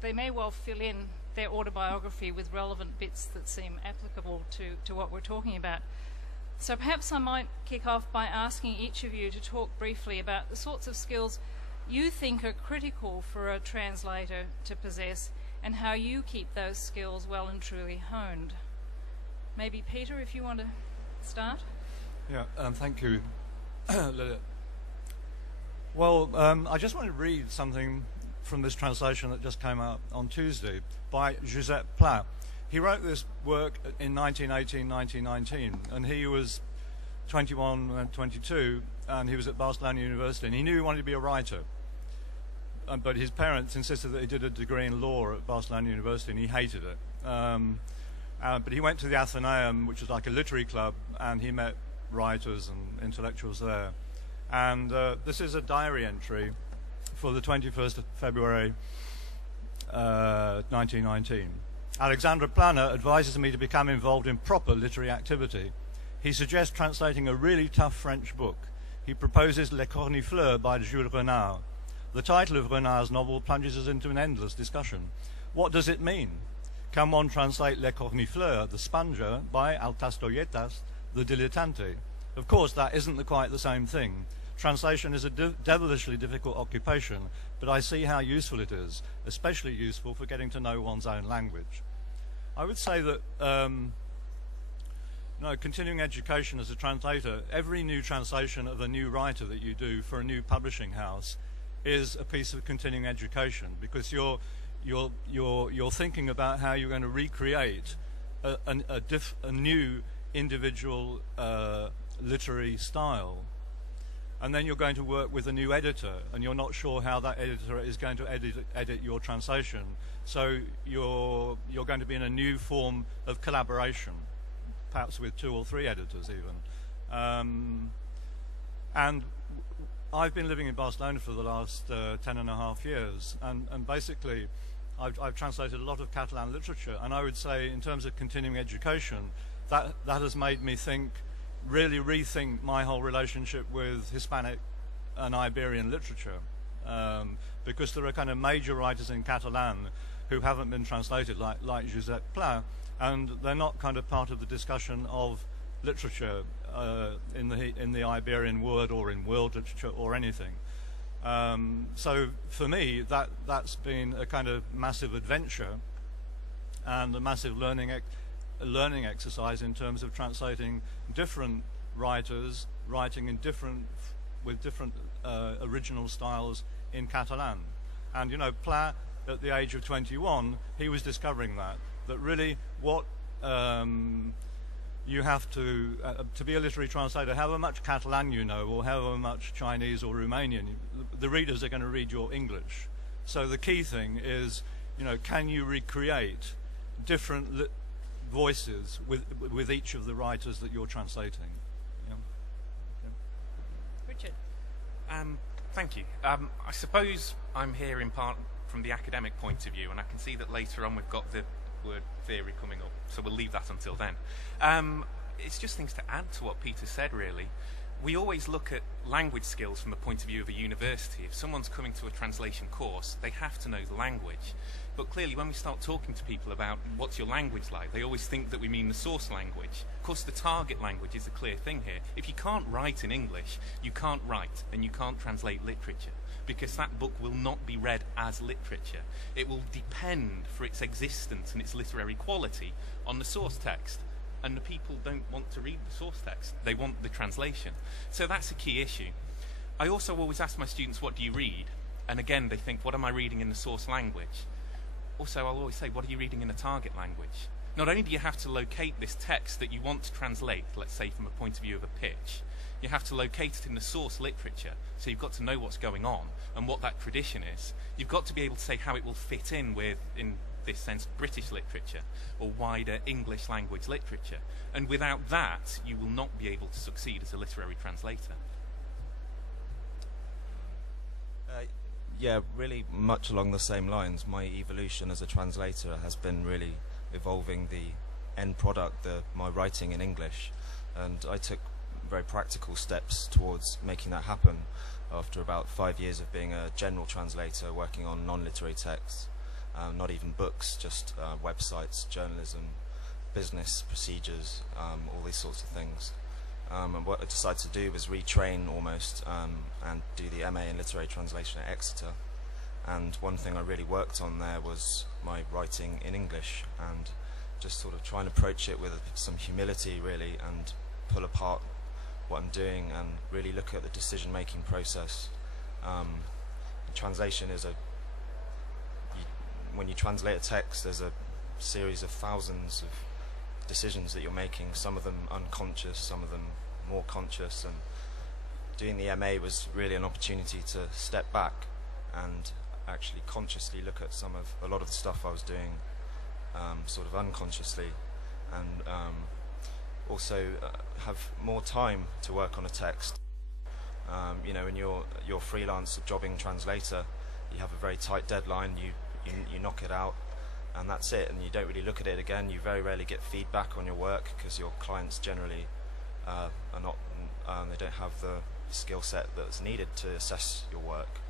they may well fill in their autobiography with relevant bits that seem applicable to what we're talking about. So perhaps I might kick off by asking each of you to talk briefly about the sorts of skills you think are critical for a translator to possess and how you keep those skills well and truly honed. Maybe Peter, if you want to start. Yeah, thank you, Lilith. Well, I just want to read something from this translation that just came out on Tuesday by Giuseppe Pla. He wrote this work in 1918, 1919, and he was 21 and 22, and he was at Barcelona University, and he knew he wanted to be a writer. But his parents insisted that he did a degree in law at Barcelona University, and he hated it. But he went to the Athenaeum, which was like a literary club, and he met writers and intellectuals there. And this is a diary entry for the 21st of February 1919. Alexandre Plana advises me to become involved in proper literary activity. He suggests translating a really tough French book. He proposes Les Cornifleurs by Jules Renard. The title of Renard's novel plunges us into an endless discussion. What does it mean? Can one translate Les Cornifleurs, the sponger, by Altastorietas, the dilettante? Of course, that isn't quite the same thing. Translation is a devilishly difficult occupation, but I see how useful it is, especially useful for getting to know one's own language. I would say that continuing education as a translator, every new translation of a new writer that you do for a new publishing house is a piece of continuing education, because you're thinking about how you're going to recreate a new individual literary style. And then you're going to work with a new editor, and you're not sure how that editor is going to edit your translation. So you're going to be in a new form of collaboration, perhaps with 2 or 3 editors even. And I've been living in Barcelona for the last 10.5 years, and basically I've translated a lot of Catalan literature, and I would say in terms of continuing education, that has made me really rethink my whole relationship with Hispanic and Iberian literature, because there are kind of major writers in Catalan who haven't been translated, like Josep Pla, and they're not kind of part of the discussion of literature in the Iberian word or in world literature or anything. So for me, that's been a kind of massive adventure and a massive learning exercise in terms of translating different writers writing with different original styles in Catalan. And you know, Pla, at the age of 21, he was discovering that really what you have to be a literary translator, however much Catalan you know, or however much Chinese or Romanian, the readers are going to read your English. So the key thing is, you know, can you recreate different voices with each of the writers that you're translating? Yeah. Richard. Thank you. I suppose I'm here in part from the academic point of view, and I can see that later on we've got the word theory coming up, so we'll leave that until then. It's just things to add to what Peter said, really. We always look at language skills from the point of view of a university. If someone's coming to a translation course, they have to know the language. But clearly, when we start talking to people about what's your language like, they always think that we mean the source language. Of course, the target language is a clear thing here. If you can't write in English, you can't write, and you can't translate literature, because that book will not be read as literature. It will depend for its existence and its literary quality on the source text. And the people don't want to read the source text. They want the translation. So that's a key issue. I also always ask my students, what do you read? And again, they think, what am I reading in the source language? Also, I'll always say, what are you reading in the target language? Not only do you have to locate this text that you want to translate, let's say from a point of view of a pitch, you have to locate it in the source literature, so you've got to know what's going on and what that tradition is. You've got to be able to say how it will fit in with, in this sense, British literature or wider English language literature. And without that, you will not be able to succeed as a literary translator. Yeah, really much along the same lines. My evolution as a translator has been really evolving the end product, my writing in English. And I took very practical steps towards making that happen after about 5 years of being a general translator working on non-literary texts. not even books, just websites, journalism, business procedures, all these sorts of things. And what I decided to do was retrain almost and do the MA in Literary Translation at Exeter. And one thing I really worked on there was my writing in English, and just sort of try and approach it with some humility really, and pull apart what I'm doing and really look at the decision-making process. Translation is when you translate a text, there's a series of thousands of decisions that you're making, some of them unconscious, some of them more conscious, and doing the MA was really an opportunity to step back and actually consciously look at a lot of the stuff I was doing sort of unconsciously, and also have more time to work on a text. You know, when you're freelance jobbing translator, you have a very tight deadline, you knock it out and that's it, and you don't really look at it again. You very rarely get feedback on your work because your clients generally are not, they don't have the skill set that's needed to assess your work.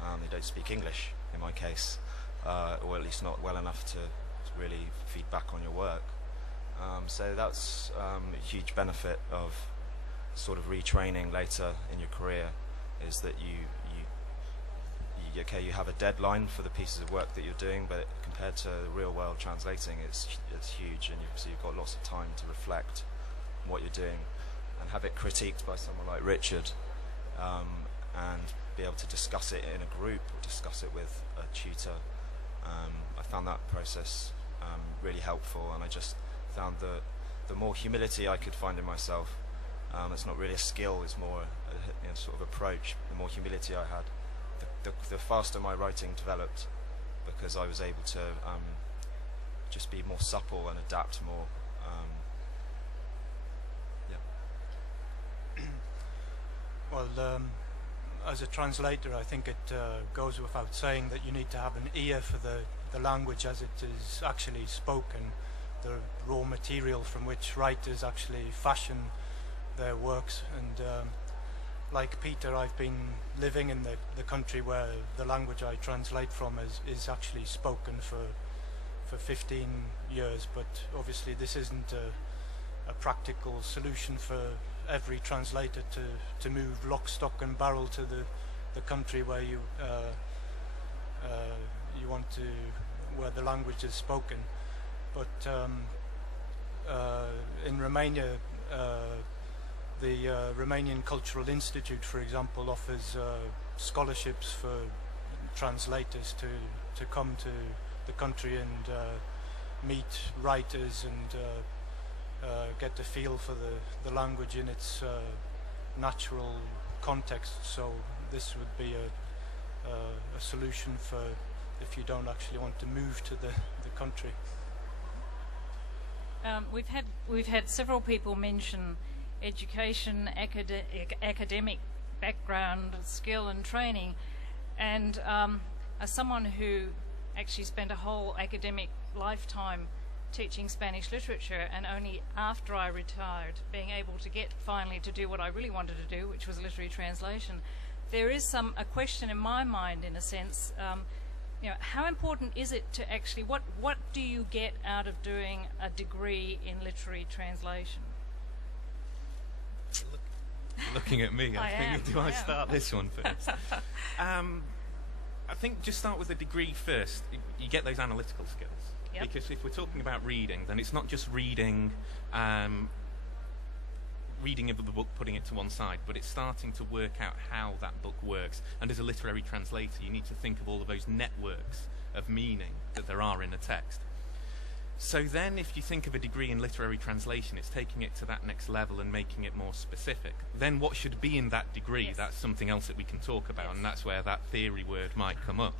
They don't speak English in my case, or at least not well enough to really feed back on your work. So that's a huge benefit of sort of retraining later in your career, is that you have a deadline for the pieces of work that you're doing, but compared to real world translating, it's huge, and so you've got lots of time to reflect on what you're doing and have it critiqued by someone like Richard, and be able to discuss it in a group or discuss it with a tutor. I found that process really helpful, and I just found the more humility I could find in myself, it's not really a skill, it's more a sort of approach. The more humility I had, the faster my writing developed, because I was able to just be more supple and adapt more. Well, as a translator, I think it goes without saying that you need to have an ear for the language as it is actually spoken, the raw material from which writers actually fashion their works. And like Peter, I've been living in the country where the language I translate from is actually spoken for 15 years, but obviously this isn't a practical solution for every translator to move lock, stock and barrel to the country where you want to, where the language is spoken. But in Romania, the Romanian Cultural Institute, for example, offers scholarships for translators to come to the country and meet writers and get the feel for the language in its natural context. So this would be a solution for if you don't actually want to move to the country. We've had several people mention education, academic background, skill and training, and as someone who actually spent a whole academic lifetime teaching Spanish literature, and only after I retired being able to get finally to do what I really wanted to do, which was literary translation, there is a question in my mind, in a sense, you know, how important is it to actually, what do you get out of doing a degree in literary translation? Looking at me, I start this one first? I think just start with the degree first. You get those analytical skills. Yep. Because if we're talking about reading, then it's not just reading reading of the book, putting it to one side, but it's starting to work out how that book works. And as a literary translator, you need to think of all of those networks of meaning that there are in a text. So then if you think of a degree in literary translation, it's taking it to that next level and making it more specific. Then what should be in that degree, yes, that's something else that we can talk about, yes, and that's where that theory word might come up.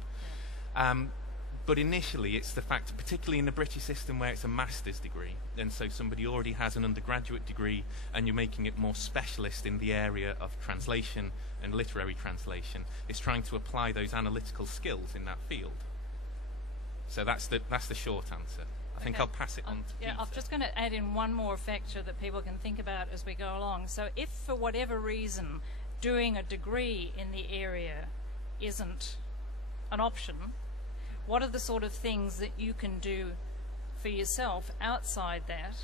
But initially it's the fact, particularly in the British system where it's a master's degree, and so somebody already has an undergraduate degree and you're making it more specialist in the area of translation and literary translation, it's trying to apply those analytical skills in that field. So that's the short answer. I think I'll pass it on to Peter. I'm just going to add in one more factor that people can think about as we go along. So if for whatever reason doing a degree in the area isn't an option, what are the sort of things that you can do for yourself outside that